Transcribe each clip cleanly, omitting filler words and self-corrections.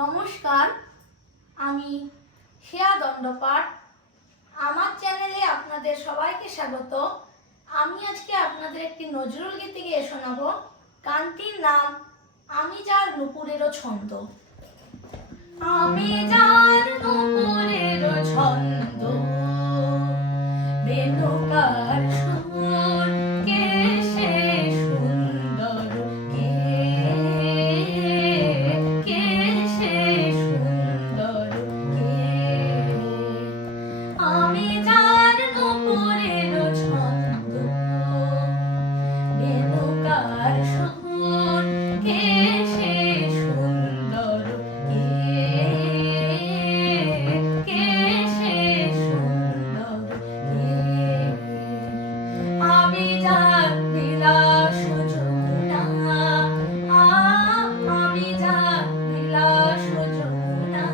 নমস্কার, আমি শ্রেয়া দণ্ডপাট। আমার চ্যানেলে আপনাদের সবাইকে স্বাগত। আমি আজকে আপনাদের একটি নজরুল গীতি গেয়ে শোনাবো। গানটির নাম আমি যার নুপুরেরও ছন্দ। আমি যার নুপুরেরও ছন্দ, বেনুকার সুর, কে সে সুন্দর, কে সে সুন্দর, আমি যার নুপুরেরও ছন্দ, বেনুকার সুর, কে সে সুন্দর, কে সে সুন্দর, আমি যার বিলাস যমুনা, আমি যার বিলাস যমুনা,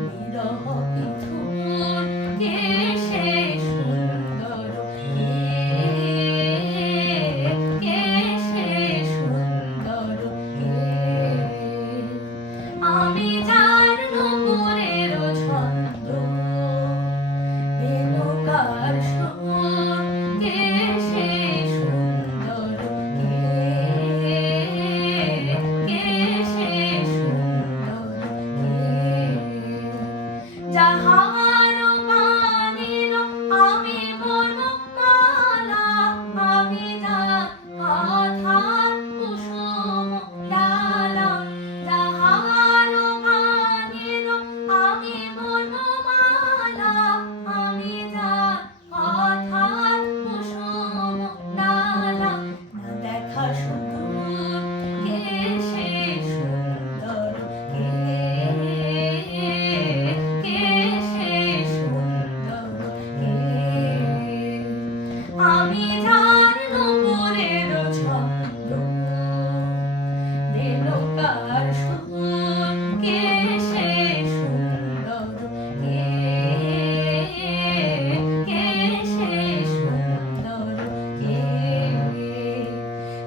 বিরহ বিধুর, কে সে সুন্দর, কে সে সুন্দর, আমি যার নুপুরেরও ছন্দ, বেনুকার সুর, কে সে সুন্দর, কে সে সুন্দর, যাহার গানের আমি বনমালা, আমি যার কথার কুসুম ডালা, যাহার গানের আমি বনমালা, আমি যার কথার কুসুম ডালা, না দেখা সুদূর, কে সে সুন্দর, কে সে সুন্দর, আমি যার নুপুরেরও ছন্দ, বেনুকার সুর, কে সে সুন্দর, কে সে সুন্দর,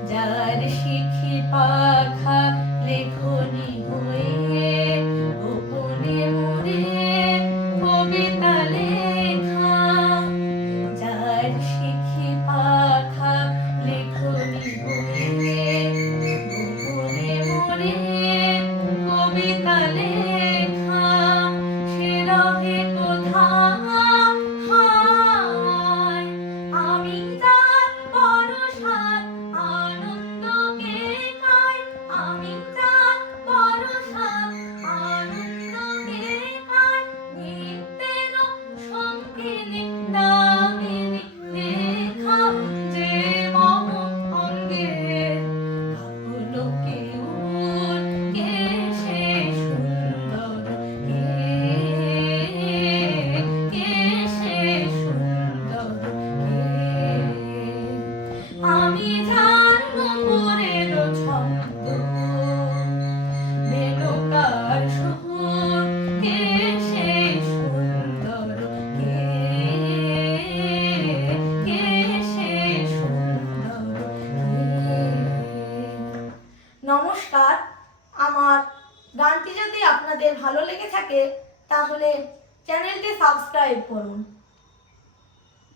যার শিখি পাখা লেখনি হয়ে গোপনে মোরে কবিতা লেখা, যার শিখি পাখা লেখনি হয়ে গোপনে মোরে কবিতা লেখা, সে রহে কোথায়, আমি যার বরসার আনন্দকে খাই, আমি যার বরসার আনন্দকে খাই, নিত্যের সঙ্গিনী দামিনী লেখা, যে মম অঙ্গে পুলকে উর, কে সে সুন্দর, কে সে সুন্দর, আমি যার নুপুরেরও ছন্দ, বেনুকার সুর, কে সে সুন্দর, কে সে সুন্দর। নমস্কার, আমার গানটি যদি আপনাদের ভালো লেগে থাকে তাহলে চ্যানেলটি সাবস্ক্রাইব করুন।